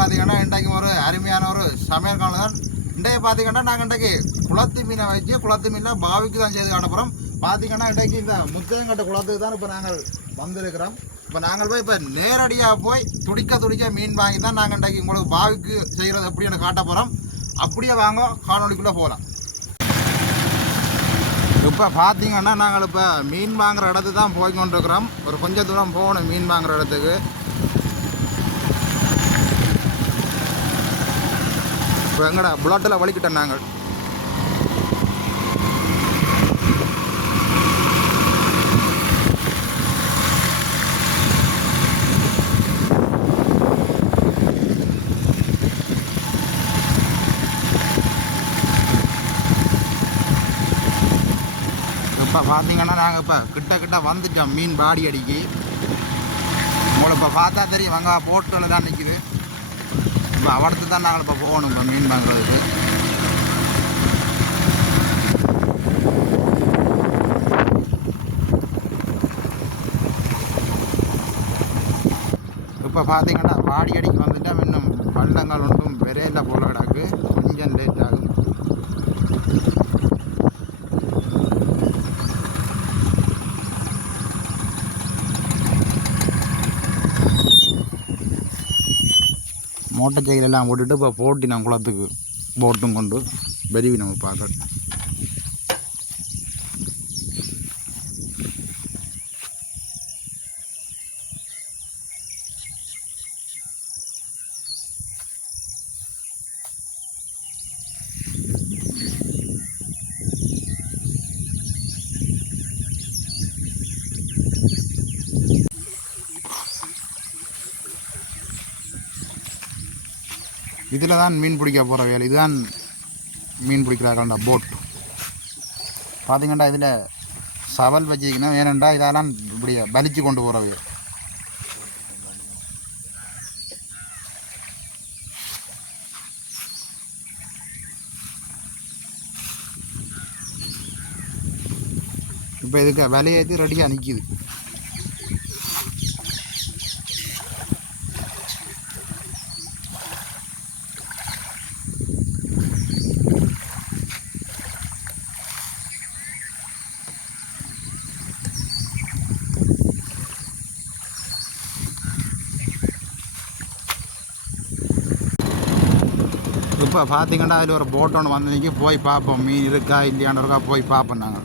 பார்த்தீங்கன்னா இன்றைக்கு ஒரு அருமையான ஒரு சமையல் காலம் தான். இன்றைக்கு பார்த்தீங்கன்னா நாங்கள் இன்றைக்கு குளத்து மீனை வச்சு குளத்து மீனை பாவிக்கு தான் செய்து காட்டப்புறோம். பார்த்தீங்கன்னா இன்றைக்கு இந்த முத்தையங்கட்ட குளத்துக்கு தான் இப்போ நாங்கள் வந்திருக்கிறோம். இப்போ நாங்கள் போய் இப்போ நேரடியாக போய் துடிக்க மீன் வாங்கி தான் நாங்கள் இன்றைக்கு உங்களுக்கு பாவிக்கு செய்கிறது எப்படின்னு காட்ட போகிறோம். அப்படியே வாங்க காணொலிக்குள்ளே போகலாம். இப்போ பார்த்தீங்கன்னா நாங்கள் இப்போ மீன் வாங்குகிற இடத்துக்கு தான் போய் கொண்டிருக்கிறோம். ஒரு கொஞ்சம் தூரம் போகணும் மீன் வாங்குகிற இடத்துக்கு. இப்போ எங்கடா புல்லட்டில் வலிக்கிட்டோம் நாங்கள். இப்போ பார்த்தீங்கன்னா நாங்கள் இப்போ கிட்ட வந்துட்டோம் மீன் பாடி அடிக்கி. உங்களை இப்போ பார்த்தா தெரியும் அங்கே போட்டில் தான் நிற்கிது. இப்போ அவடத்து தான் நாங்கள் இப்போ போகணும் இப்போ மீன் வாங்குறதுக்கு. இப்போ பார்த்தீங்கன்னா பாடி அடிக்கு வந்துட்டால் இன்னும் பள்ளங்கள் ஒன்றும் விரையில் போல கிடக்கு. கொஞ்சம் லேட் ஆகும். மோட்டர் சைக்கிள் எல்லாம் போட்டுட்டு இப்போ போட்டி நான் குளத்துக்கு போட்டும் கொண்டு பெருவி நம்ம பார்க்க. இதில் தான் மீன் பிடிக்க போகிற வேலை. இதுதான் மீன் பிடிக்கிறாங்கள்டா போட். பார்த்தீங்கன்னா இதில் சவல் வச்சிக்கணும். ஏனெண்டா இதெல்லாம் இப்படி பலிச்சு கொண்டு போகிறவே. இப்போ இதுக்கு விலையேற்றி ரெடியாக நிற்கிது. இப்போ பார்த்தீங்கன்னா அதில் ஒரு போட் ஒன்று வந்து நிற்க போய் பார்ப்போம். மீன் இருக்கா இல்லையான்னு இருக்கா போய் பார்ப்போம் நாங்கள்.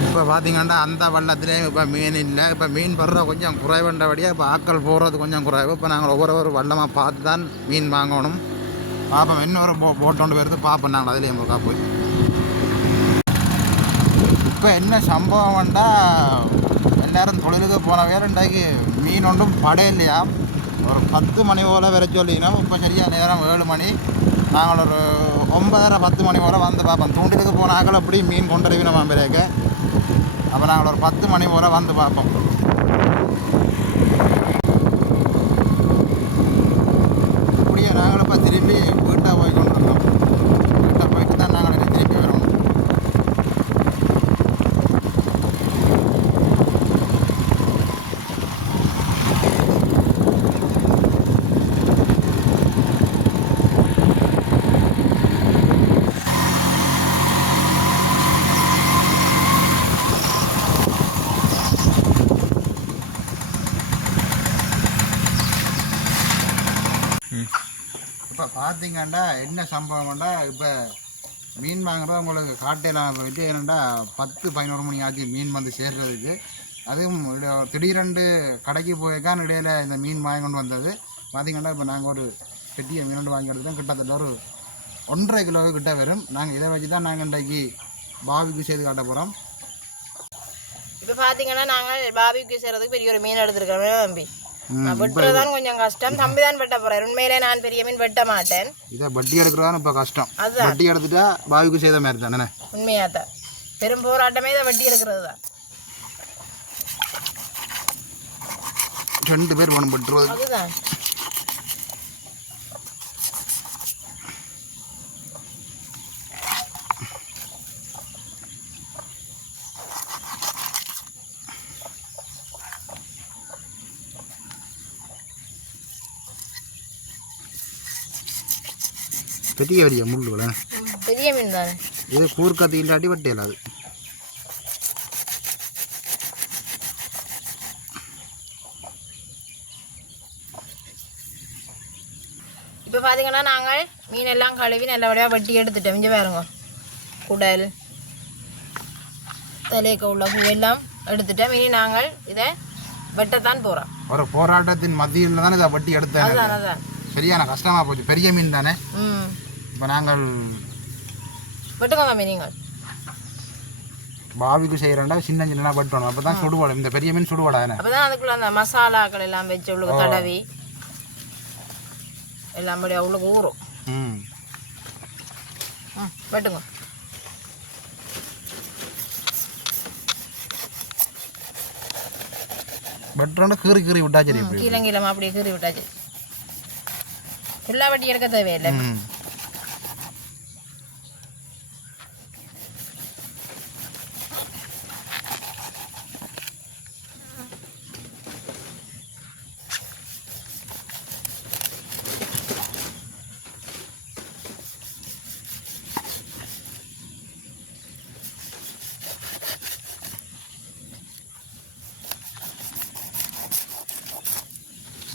இப்போ பார்த்தீங்கன்னா அந்த வள்ளத்துலேயும் இப்போ மீன் இல்லை. இப்போ மீன் படுற கொஞ்சம் குறைவுன்றபடியாக இப்போ ஆக்கள் போகிறது கொஞ்சம் குறைவு. இப்போ நாங்கள் ஒவ்வொரு வள்ளமாக பார்த்து தான் மீன் வாங்கணும். பார்ப்போம் இன்னொரு போட் ஒன்று வருது பார்ப்போம் நாங்கள் அதுலேயும் போக்கா போய். இப்போ என்ன சம்பவம் வேண்டால் எல்லோரும் தொழிலுக்கு போன வேறு இன்றைக்கு மீன் ஒன்றும் படையில்லையா. ஒரு 10 மணி போல் வர சொல்லிக்கணும். இப்போ சரியாக நேரம் 7 மணி. நாங்கள் ஒரு 9:30 10 மணி போல் வந்து பார்ப்போம். தூண்டிலுக்கு போனாக்கள் அப்படி மீன் கொண்டுருவினோம் பிறகு. அப்போ நாங்கள் ஒரு 10 மணி போல் வந்து பார்ப்போம். அப்படியே நாங்களும் இப்போ திரும்பி வீட்டை போய் கொண்டிருக்கோம். வீட்டை போயிட்டு தான் நாங்கள் திரும்பி வரோம். இப்போ பார்த்தீங்கன்னா என்ன சம்பவம்டா, இப்போ மீன் வாங்குறோம் உங்களுக்கு காட்டையெல்லாம் போயிட்டு என்னென்னா 10-11 மணி ஆச்சு மீன் வந்து சேர்றதுக்கு. அதுவும் திடீரெண்டு கடைக்கு போயிருக்கான் இடையில் இந்த மீன் வாங்கி கொண்டு வந்தது. பார்த்தீங்கன்னா இப்போ நாங்கள் ஒரு பெட்டியை மீன் வாங்கி எடுத்துதான் கிட்டத்தட்ட ஒரு 1.5 கிலோ கிட்ட வரும். நாங்கள் இதை வச்சு தான் நாங்கள் இன்றைக்கு பாபிக்கு செய்து காட்ட போகிறோம். இப்போ பார்த்தீங்கன்னா நாங்கள் பாபிக்கு செய்கிறதுக்கு பெரிய ஒரு மீன் எடுத்துருக்கோம் தம்பி. வெட்டுறதான் கொஞ்சம் கஷ்டம். தம்பி தான் வெட்ட போறாரு. உண்மையிலே நான் பெரிய மீன் வெட்ட மாட்டேன். இதை வட்டி எடுக்கிறதான் இப்போ கஷ்டம். வட்டி எடுத்துட்டா பாவிக்கு செய்த மாதிரி தானே. உண்மையா தான் பெரும் போராட்டமே இதை வட்டி எடுக்கிறது தான். 2 பேர் ஒன்று வெட்டுறது. அதுதான் பெரிய பெரிய முள்ளுகள பெரிய மீன் தானே இது கூர்க்கத்தி இல்லாட்டி வெட்டையில அது இப்போ பார்த்தீங்கன்னா நாங்கள் மீனெல்லாம் கழுவி நல்லபடியாக வெட்டி எடுத்துட்டோம். இங்கே பாருங்க, குடல் தலைக்கு உள்ள பூ எல்லாம் எடுத்துட்டோம். இனி நாங்கள் இதை வெட்டத்தான் போகிறோம். ஒரு போராட்டத்தின் மத்தியில் தானே இதை வெட்டி எடுத்தேன். அதுதான் அதுதான் சரியான கஷ்டமாக போச்சு. பெரிய மீன் தானே. இப்போ நாங்கள் வெட்டுங்க மாமி. நீங்கள் பாவிக்கு செய்கிறேன்டா சின்ன சின்னதாக வெட்டணும். அப்போ தான் சுடுவாடு. இந்த பெரிய மீன் சுடுவாடா என்ன? அப்போ தான் அதுக்குள்ள அந்த மசாலாக்கள் எல்லாம் வச்சு உள்ளுக்கு தடவி எல்லாம் படி அவ்வளோக்கு ஊறும். வெட்டுங்க. வெட்டுறோன்னா கீறி கீறி விட்டா சரி. கீழங்கீழமா அப்படியே கீறி விட்டாச்சு. ஃபுல்லாக வெட்டி எடுக்க தேவையில்லை.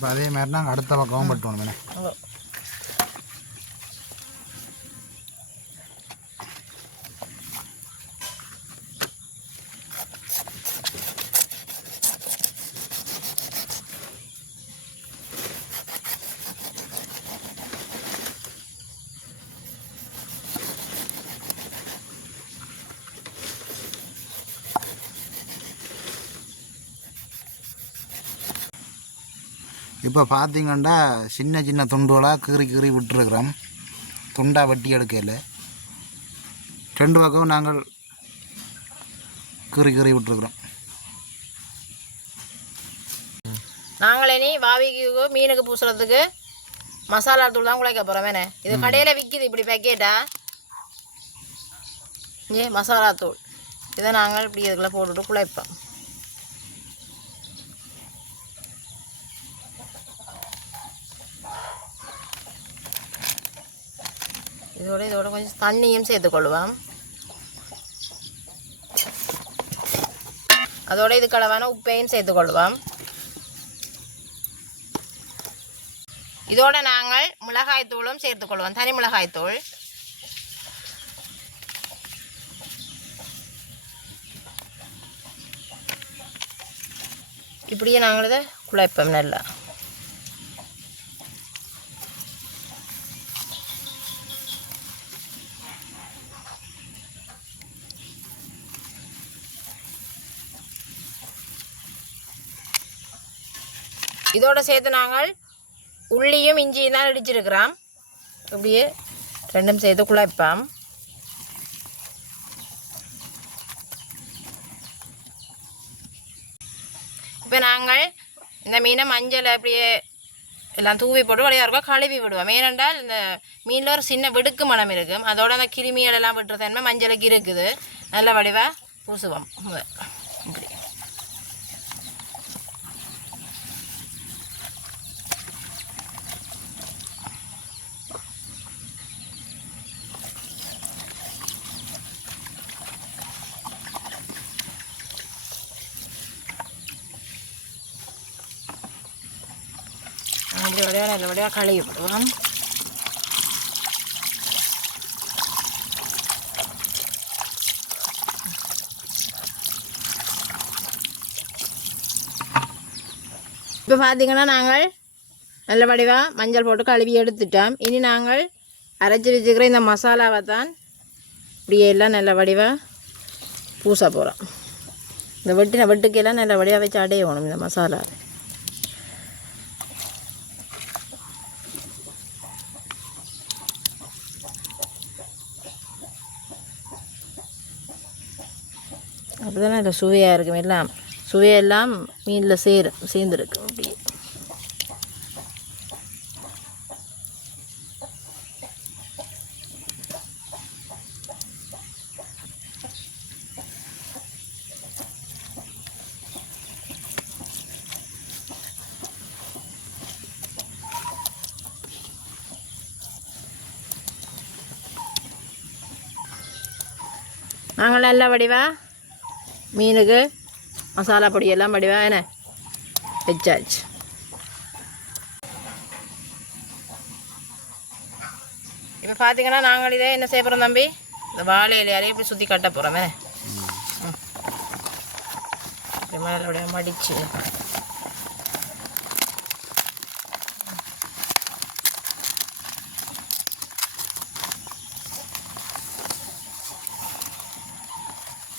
இப்போ அதே மாதிரி நாங்கள் அடுத்த பக்கமும் வெட்டணும் தானே. இப்போ பார்த்தீங்கன்னா சின்ன சின்ன துண்டுகளாக கீறி கீறி விட்டுருக்குறோம். துண்டாக வெட்டி எடுக்கல. ரெண்டு பக்கம் நாங்கள் கீறி கீறி விட்டுருக்குறோம். நாங்கள் இனி பாவிக்கு மீனுக்கு பூசுறதுக்கு மசாலா தூள் தான் குழைக்க போகிறோம். வேணே இது கடையில் விற்கிது இப்படி பேக்கெட்டா. இங்கே மசாலா தூள் இதை நாங்கள் இப்படி இதுக்குள்ள போட்டுட்டு குழைப்போம். இதோட கொஞ்சம் தண்ணியும் சேர்த்துக்கொள்வோம். அதோட இது கலவான உப்பையும் சேர்த்துக்கொள்வோம். இதோட நாங்கள் மிளகாய் தூளும் சேர்த்துக்கொள்வோம். தனி மிளகாய் தூள். இப்படியே நாங்கள் இதை குழைப்போம் நல்லா. இதோட சேர்த்து நாங்கள் உள்ளியும் இஞ்சியும் தான் இடிச்சிருக்கிறோம். இப்படியே ரெண்டும் சேர்த்து குழைப்போம். இப்போ நாங்கள் இந்த மீனை மஞ்சள் அப்படியே எல்லாம் தூவி போட்டு வழியாக இருக்கோம் கழுவி விடுவோம். ஏனென்றால் இந்த மீனில் ஒரு சின்ன வெடுக்கு மனம் இருக்கும். அதோட அந்த கிருமிகள் எல்லாம் விட்டுற தன்மை மஞ்சளுக்கு இருக்குது. நல்ல வடிவாக பூசுவோம். இப்படி நல்லபடியாக கழுவி விடுவோம். இப்போ பார்த்தீங்கன்னா நாங்கள் நல்ல வடிவாக மஞ்சள் போட்டு கழுவி எடுத்துட்டோம். இனி நாங்கள் அரைச்சி வச்சுக்கிற இந்த மசாலாவை தான் இப்படியே எல்லாம் நல்ல வடிவாக பூச போகிறோம். இந்த வெட்டுக்கெல்லாம் நல்ல வடிவாக வச்சு அடையணும் இந்த மசாலா. அப்போ தானே இல்லை சுவையாக இருக்கும். எல்லாம் சுவையெல்லாம் மீனில் சேர்ந்துருக்கு. அப்படி நாங்கள் நல்ல வடிவா மீனுக்கு மசாலா பொடியெல்லாம் வடிவா என்ன வச்சாச்சு. இப்போ பார்த்தீங்கன்னா நாங்கள் இதே என்ன செய்ய போகிறோம் தம்பி, இந்த வாழை இலையாலே இப்படி சுற்றி கட்ட போகிறோம். இப்படி மேலோடைய மடிச்சு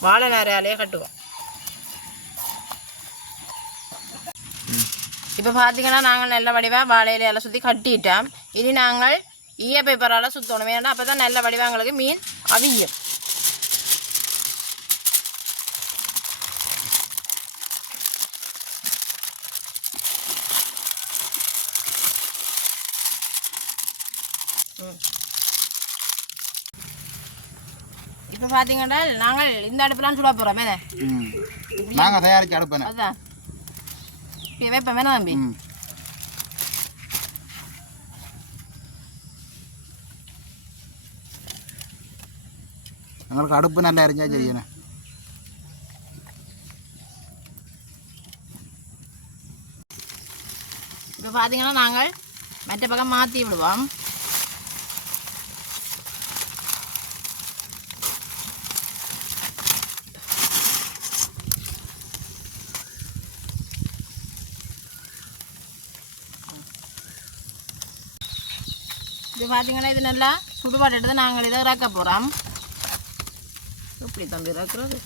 வாழை நேரையாலே கட்டுவோம். இப்போ பார்த்தீங்கன்னா நாங்கள் நல்ல வடிவாக வாழை இலையால் சுற்றி கட்டிட்டோம். இனி நாங்கள் ஈய பேப்பரால் சுற்றணும். ஏன்னா அப்போ தான் நல்ல வடிவாக எங்களுக்கு மீன் அவியும். இப்போ பார்த்தீங்கன்னா நாங்கள் இந்த அடுப்புலாம் சுட போகிறோம். நாங்கள் தயாரிக்க அடுப்பு அதான் இப்போ வைப்பேன் வேணா தம்பி. எங்களுக்கு அடுப்பு நல்லா இருந்தா செய்யணும். இப்போ பார்த்தீங்கன்னா நாங்கள் மற்ற பக்கம் மாற்றி விடுவோம். இது பார்த்தீங்கன்னா இது நல்லா சுடுபாடு எடுத்து நாங்கள் இதை இறக்க போகிறோம். எப்படி தம்பி இறக்குறது?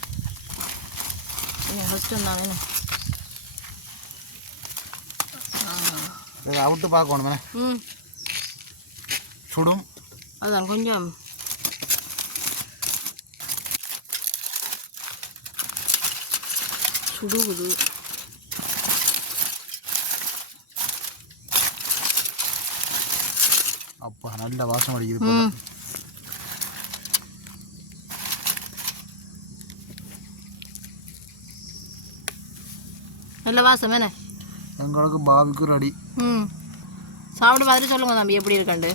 கஷ்டம் தான் வேணும். அவுட்டு பார்க்கணும். சுடும். அதான் கொஞ்சம் சுடுகுது. அப்பா நல்ல வாசம் அடிக்குது. நல்ல வாசம் என்ன எங்களுக்கு பாபிக்கு ரெடி. சாப்பிட்டு பார்த்துட்டு சொல்லுங்க தம்பி எப்படி இருக்கண்டு.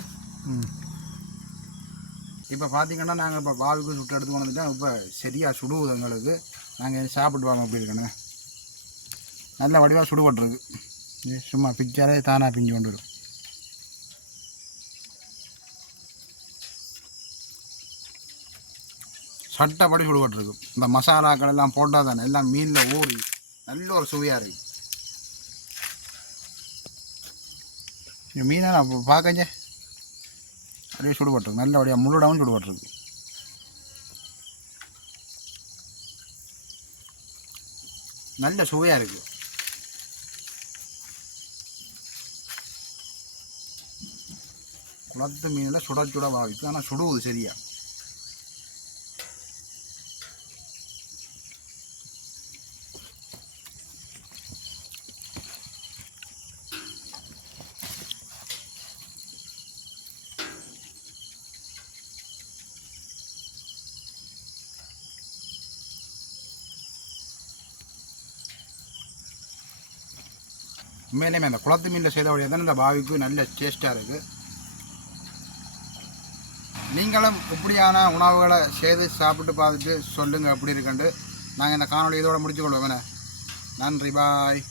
இப்போ பார்த்தீங்கன்னா நாங்கள் இப்போ பாபிக்கு சுட்டு எடுத்து வந்துட்டோம். இப்போ சரியாக சுடுவது எங்களுக்கு. நாங்கள் சாப்பிட்டு வாங்க அப்படி இருக்கணுங்க. நல்ல வடிவாக சுடுபட்டுருக்கு. சும்மா பிச்சாலே தானாக பிஞ்சு கொண்டு வரும். சட்டப்படி சுடுபட்டுருக்கு. இந்த மசாலாக்கள் எல்லாம் போட்டால் தானே எல்லாம் மீனில் ஊறி நல்ல ஒரு சுவையாக இருக்குது. இந்த மீனை நான் பார்க்கஞ்சே அப்படியே சுடுபட்டுருக்கு. நல்லபடியாக முழுடாவும் சுடுபட்டுருக்கு. நல்ல சுவையாக இருக்குது. குளத்து மீனில் சுட சுட பாவிக்கும். ஆனால் சுடுவது சரியா. உண்மையிலேயே அந்த குளத்து மீனில் செய்த வழியாக தான் இந்த பாவிக்கு நல்ல டேஸ்ட்டாக இருக்குது. நீங்களும் இப்படியான உணவுகளை செய்து சாப்பிட்டு பார்த்துட்டு சொல்லுங்கள் எப்படி இருக்குன்ட்டு. நாங்கள் இந்த காணொலி இதோட முடிச்சுக்கொள்வோம். நன்றி, பாய்.